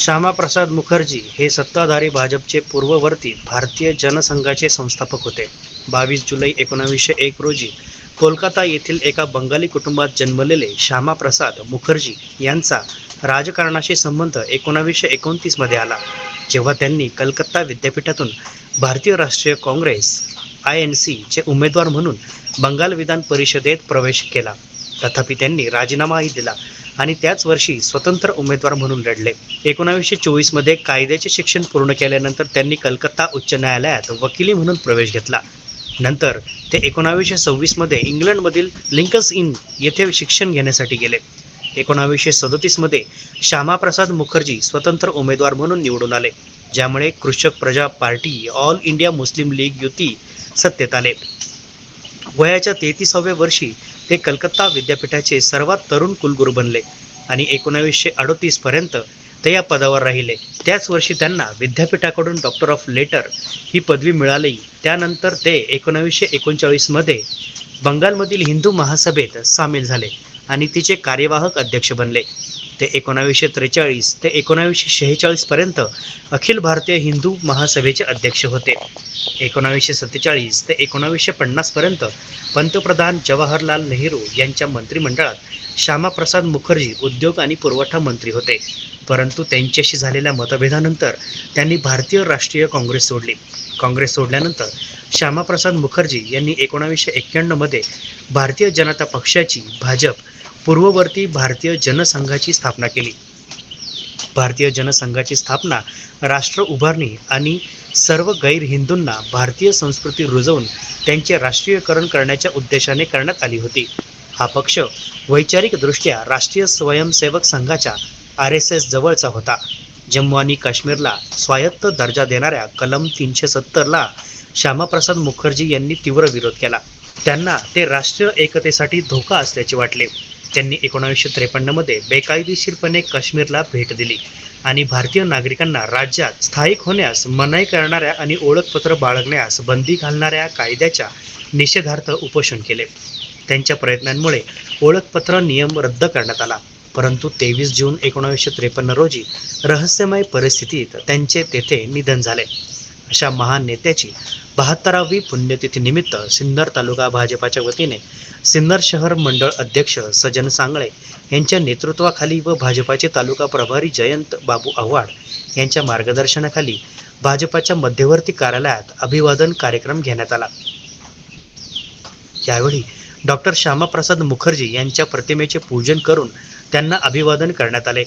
श्यामाप्रसाद मुखर्जी हे सत्ताधारी भाजपचे पूर्ववर्ती भारतीय जनसंघाचे संस्थापक होते. बावीस जुलै एकोणावीसशे एक रोजी कोलकाता येथील एका बंगाली कुटुंबात जन्मलेले श्यामाप्रसाद मुखर्जी यांचा राजकारणाशी संबंध एकोणावीसशे एकोणतीसमध्ये आला. जेव्हा त्यांनी कलकत्ता विद्यापीठातून भारतीय राष्ट्रीय काँग्रेस आय एन सीचे उमेदवार म्हणून बंगाल विधान परिषदेत प्रवेश केला. तथापि त्यांनी राजीनामाही दिला. आणि त्याच वर्षी स्वतंत्र उमेदवार म्हणून लढले. एकोणावीसशे चोवीसमध्ये कायद्याचे शिक्षण पूर्ण केल्यानंतर त्यांनी कलकत्ता उच्च न्यायालयात वकिली म्हणून प्रवेश घेतला. नंतर ते एकोणावीसशे सव्वीसमध्ये इंग्लंडमधील लिंकन्स इन येथे शिक्षण घेण्यासाठी गेले. एकोणावीसशे सदोतीसमध्ये श्यामाप्रसाद मुखर्जी स्वतंत्र उमेदवार म्हणून निवडून आले ज्यामुळे Krishak Praja Party All India Muslim League युती सत्तेत आले. वयाच्या तेहतीसाव्या वर्षी ते कलकत्ता विद्यापीठाचे सर्वात तरुण कुलगुरू बनले आणि एकोणावीसशे अडतीसपर्यंत ते या पदावर राहिले. त्याच वर्षी त्यांना विद्यापीठाकडून डॉक्टर ऑफ लेटर ही पदवी मिळाली. त्यानंतर ते एकोणावीसशे एकोणचाळीसमध्ये बंगालमधील हिंदू महासभेत सामील झाले आणि तिचे कार्यवाहक अध्यक्ष बनले. ते एकोणावीसशे त्रेचाळीस ते एकोणावीसशे शेहेचाळीसपर्यंत अखिल भारतीय हिंदू महासभेचे अध्यक्ष होते. एकोणावीसशे सत्तेचाळीस ते एकोणावीसशे पन्नासपर्यंत पंतप्रधान जवाहरलाल नेहरू यांच्या मंत्रिमंडळात श्यामाप्रसाद मुखर्जी उद्योग आणि पुरवठा मंत्री होते. परंतु त्यांच्याशी झालेल्या मतभेदानंतर त्यांनी भारतीय राष्ट्रीय काँग्रेस सोडली. काँग्रेस सोडल्यानंतर श्यामाप्रसाद मुखर्जी यांनी एकोणावीसशे एक्क्याण्णवमध्ये भारतीय जनता पक्षाची भाजप पूर्ववर्ती भारतीय जनसंघाची स्थापना केली. भारतीय जनसंघाची स्थापना राष्ट्र उभारणी आणि सर्व गैर हिंदूंना भारतीय संस्कृती रुजवून त्यांचे राष्ट्रीयकरण करण्याच्या उद्देशाने करण्यात आली होती. हा पक्ष वैचारिकदृष्ट्या राष्ट्रीय स्वयंसेवक संघाच्या आर एस एस जवळचा होता. जम्मू आणि काश्मीरला स्वायत्त दर्जा देणाऱ्या कलम तीनशे सत्तरला श्यामाप्रसाद मुखर्जी यांनी तीव्र विरोध केला. त्यांना ते राष्ट्रीय एकतेसाठी धोका असल्याचे वाटले. त्यांनी एकोणावीसशे त्रेपन्नमध्ये बेकायदेशीरपणे काश्मीरला भेट दिली. आणि भारतीय नागरिकांना राज्यात स्थायिक होण्यास मनाई करणाऱ्या आणि ओळखपत्र बाळगण्यास बंदी घालणाऱ्या कायद्याच्या निषेधार्थ उपोषण केले. त्यांच्या प्रयत्नांमुळे ओळखपत्र नियम रद्द करण्यात आला. परंतु तेवीस जून एकोणावीसशे त्रेपन्न रोजी रहस्यमय परिस्थितीत त्यांचे तेथे निधन झाले. अशा महान नेत्याची बहात्तरावी पुण्यतिथी निमित्त सिन्नर तालुका भाजपाच्या वतीने सिन्नर शहर मंडळ अध्यक्ष सजन सांगळे यांच्या नेतृत्वाखाली व भाजपाचे तालुका प्रभारी जयंत बाबू आव्हाड यांच्या मार्गदर्शनाखाली भाजपाच्या मध्यवर्ती कार्यालयात अभिवादन कार्यक्रम घेण्यात आला. यावेळी डॉक्टर श्यामाप्रसाद मुखर्जी यांच्या प्रतिमेचे पूजन करून त्यांना अभिवादन करण्यात आले.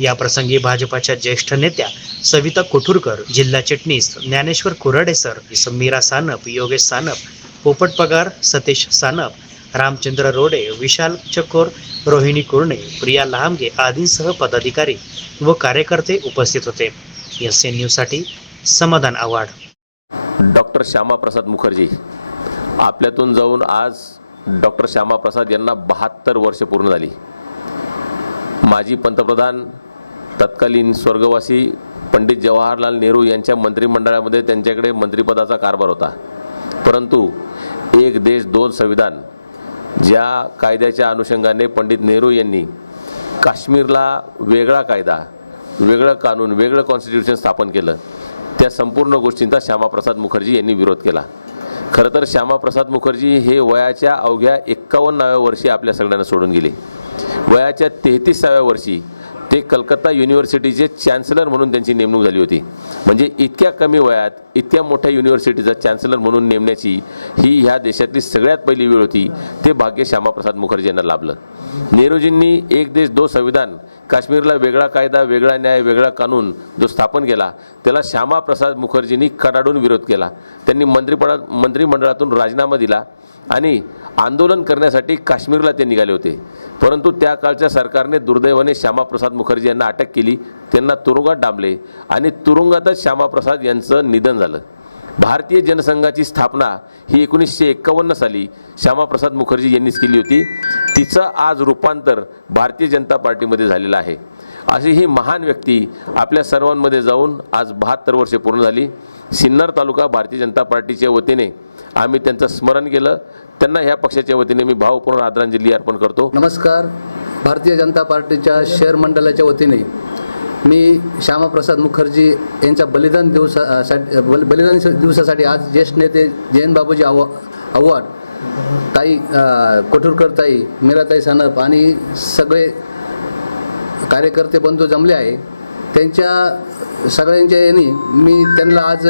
या प्रसंगी भाजपाच्या ज्येष्ठ नेत्या सविता कोठुरकर जिल्हा चिटणीस ज्ञानेश्वर कुराडे सर मीरा सानप योगेश सानप पोपट पगार सतीश सानप रामचंद्र रोडे विशाल चकोर रोहिणी कुर्णे प्रिया लहामगे आदींसह पदाधिकारी व कार्यकर्ते उपस्थित होते. एस एन न्यूजसाठी समाधान आव्हाड. डॉक्टर श्यामाप्रसाद मुखर्जी आपल्यातून जाऊन आज डॉक्टर श्यामाप्रसाद यांना बहात्तर वर्ष पूर्ण झाली. माजी पंतप्रधान तत्कालीन स्वर्गवासी पंडित जवाहरलाल नेहरू यांच्या मंत्रिमंडळामध्ये त्यांच्याकडे मंत्रिपदाचा कारभार होता. परंतु एक देश दोन संविधान ज्या कायद्याच्या अनुषंगाने पंडित नेहरू यांनी काश्मीरला वेगळा कायदा वेगळं कानून वेगळं कॉन्स्टिट्यूशन स्थापन केलं त्या संपूर्ण गोष्टींचा श्यामाप्रसाद मुखर्जी यांनी विरोध केला. खरं तर श्यामाप्रसाद मुखर्जी हे वयाच्या अवघ्या एक्कावन्नाव्या वर्षी आपल्या सगळ्यांना सोडून गेले. वयाच्या तेहतीसाव्या वर्षी ते कलकत्ता युनिव्हर्सिटीचे चॅन्सलर म्हणून त्यांची नेमणूक झाली होती. म्हणजे इतक्या कमी वयात इतक्या मोठ्या युनिव्हर्सिटीचा चॅन्सलर म्हणून नेमण्याची ही ह्या देशातली सगळ्यात पहिली वेळ होती ते भाग्य श्यामाप्रसाद मुखर्जी यांना लाभलं. नेहरूजींनी एक देश दो संविधान काश्मीरला वेगळा कायदा वेगळा न्याय वेगळा कानून जो स्थापन केला त्याला श्यामाप्रसाद मुखर्जींनी कडाडून विरोध केला. त्यांनी मंत्रिपणा मंत्रिमंडळातून राजीनामा दिला आणि आंदोलन करण्यासाठी काश्मीरला ते निघाले होते. परंतु त्या काळच्या सरकारने दुर्दैवाने श्यामाप्रसाद मुखर्जी मुखर्जी यांना अटक केली त्यांना तुरुंगात डांबले आणि तुरुंगातच श्यामाप्रसाद यांचं निधन झालं. भारतीय जनसंघाची स्थापना ही एकोणीसशे एक्कावन्न साली श्यामाप्रसाद मुखर्जी यांनीच केली होती. तिचं आज रूपांतर भारतीय जनता पार्टीमध्ये झालेलं आहे. अशी ही महान व्यक्ती आपल्या सर्वांमध्ये जाऊन आज बहात्तर वर्षे पूर्ण झाली. सिन्नर तालुका भारतीय जनता पार्टीच्या वतीने आम्ही त्यांचं स्मरण केलं. त्यांना ह्या पक्षाच्या वतीने मी भावपूर्ण आदरांजली अर्पण करतो. नमस्कार. भारतीय जनता पार्टीच्या शहर मंडळाच्या वतीने मी श्यामाप्रसाद मुखर्जी यांच्या बलिदान दिवसासाठी बल बलिदान दिवसासाठी आज ज्येष्ठ नेते जयंत बाबूजी आव आव्हाड ताई अ, कोठुरकर ताई मीराताई सानप आणि सगळे कार्यकर्ते बंधू जमले आहे. त्यांच्या सगळ्यांच्या यांनी मी त्यांना आज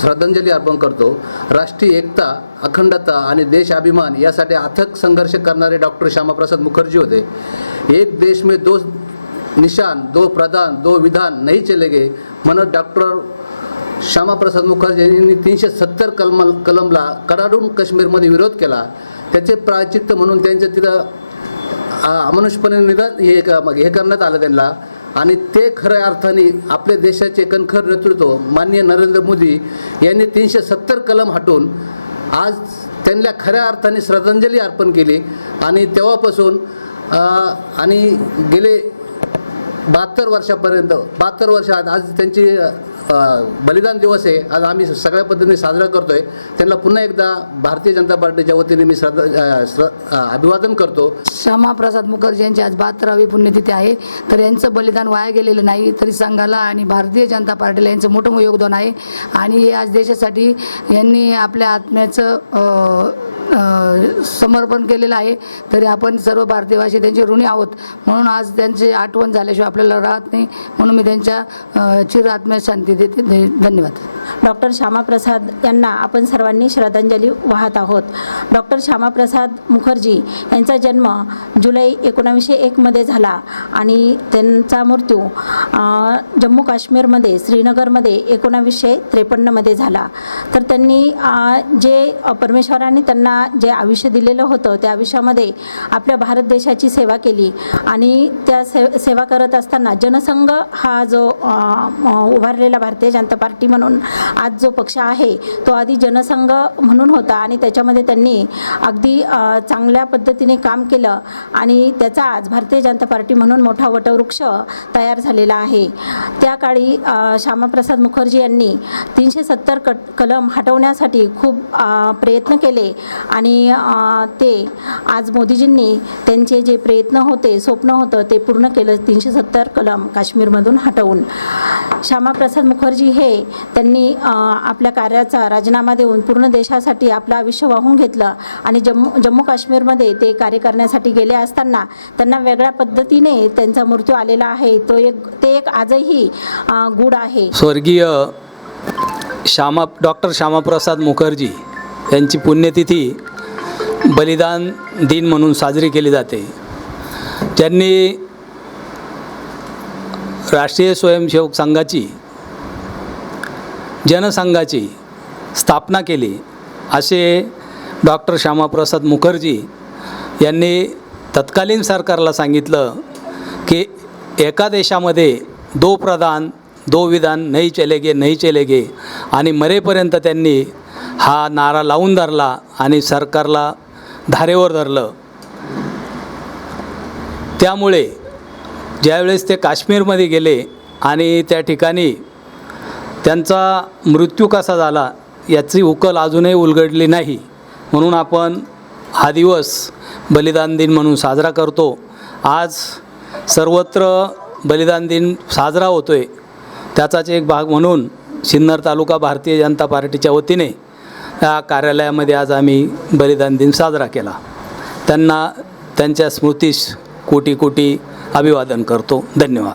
श्रद्धांजली अर्पण करतो. राष्ट्रीय एकता अखंडता आणि देशाभिमान यासाठी अथक संघर्ष करणारे डॉक्टर श्यामाप्रसाद मुखर्जी होते. एक देश में दो निशान दो प्रधान दो विधान नहीं चलेगे म्हणत डॉक्टर श्यामाप्रसाद मुखर्जी यांनी तीनशे सत्तर कलम कलमला कडाडून काश्मीरमध्ये विरोध केला. त्याचे प्राचित्य म्हणून त्यांच्या तिथं अमनुष्यपणे अमानुषपणे निदान हे हे करण्यात आलं त्यांना. आणि ते खऱ्या अर्थाने आपल्या देशाचे कणखर नेतृत्व माननीय नरेंद्र मोदी यांनी तीनशे सत्तर कलम हटवून आज त्यांना खऱ्या अर्थाने श्रद्धांजली अर्पण केली. आणि तेव्हापासून आणि गेले बहात्तर वर्षापर्यंत बहात्तर वर्ष आज त्यांची बलिदान दिवस आहे. आज आम्ही सगळ्या पद्धतीने साजरा करतोय. त्यांना पुन्हा एकदा भारतीय जनता पार्टीच्या वतीने मी श्रद्धा अभिवादन करतो. श्यामाप्रसाद मुखर्जी यांची आज बहात्तरावी पुण्यतिथी आहे. तर यांचं बलिदान वाया गेलेलं नाही तरी संघाला आणि भारतीय जनता पार्टीला यांचं मोठं योगदान आहे. आणि हे आज देशासाठी यांनी आपल्या आत्म्याचं समर्पण केलेलं आहे. तरी आपण सर्व भारतीयवासी त्यांचे ऋणी आहोत. म्हणून आज त्यांची आठवण झाल्याशिवाय आपल्याला राहत नाही. म्हणून मी त्यांच्या चिर आत्म्यात शांती देते. धन्यवाद. डॉक्टर श्यामाप्रसाद यांना आपण सर्वांनी श्रद्धांजली वाहत आहोत. डॉक्टर श्यामाप्रसाद मुखर्जी यांचा जन्म जुलै एकोणावीसशे एकमध्ये झाला आणि त्यांचा मृत्यू जम्मू काश्मीरमध्ये श्रीनगरमध्ये एकोणावीसशे त्रेपन्नमध्ये झाला. तर त्यांनी जे परमेश्वराने त्यांना जे आयुष्य दिलेलं होतं त्या आयुष्यामध्ये आपल्या भारत देशाची सेवा केली. आणि त्या से सेवा करत असताना जनसंघ हा जो उभारलेला भारतीय जनता पार्टी म्हणून आज जो पक्ष आहे तो आधी जनसंघ म्हणून होता आणि त्याच्यामध्ये त्यांनी अगदी चांगल्या पद्धतीने काम केलं आणि त्याचा आज भारतीय जनता पार्टी म्हणून मोठा वटवृक्ष तयार झालेला आहे. त्या काळी श्यामाप्रसाद मुखर्जी यांनी तीनशे सत्तर कट कलम हटवण्यासाठी खूप प्रयत्न केले आणि ते आज मोदीजींनी त्यांचे जे प्रयत्न होते स्वप्न होतं ते पूर्ण केलं तीनशे सत्तर कलम काश्मीरमधून हटवून. श्यामाप्रसाद मुखर्जी हे त्यांनी आपल्या कार्याचा राजीनामा देऊन पूर्ण देशासाठी आपलं आयुष्य वाहून घेतलं आणि जम्मू जम्मू काश्मीरमध्ये ते कार्य करण्यासाठी गेले असताना त्यांना वेगळ्या पद्धतीने त्यांचा मृत्यू आलेला आहे. तो एक ते एक आजही अ, गूढ आहे. स्वर्गीय श्यामा डॉक्टर श्यामाप्रसाद मुखर्जी यांची पुण्यतिथी बलिदान दिन म्हणून साजरी केली जाते. त्यांनी राष्ट्रीय स्वयंसेवक संघाची जनसंघाची स्थापना केली. असे डॉक्टर श्यामाप्रसाद मुखर्जी यांनी तत्कालीन सरकारला सांगितलं की एका देशामध्ये दो प्रधान दो विधान नाही चलेगे नाही चलेगे. आणि मरेपर्यंत त्यांनी हा नारा लावून धरला आणि सरकारला धारेवर धरलं. त्यामुळे ज्यावेळेस ते काश्मीरमध्ये गेले आणि त्या ठिकाणी त्यांचा मृत्यू कसा झाला याची उकल अजूनही उलगडली नाही. म्हणून आपण हा दिवस बलिदान दिन म्हणून साजरा करतो. आज सर्वत्र बलिदान दिन साजरा होतो आहे त्याचाच एक भाग म्हणून सिन्नर तालुका भारतीय जनता पार्टीच्या वतीने या कार्यालयामध्ये आज आम्ही बलिदान दिन साजरा केला. त्यांना त्यांच्या स्मृतीस कोटी कोटी अभिवादन करतो. धन्यवाद.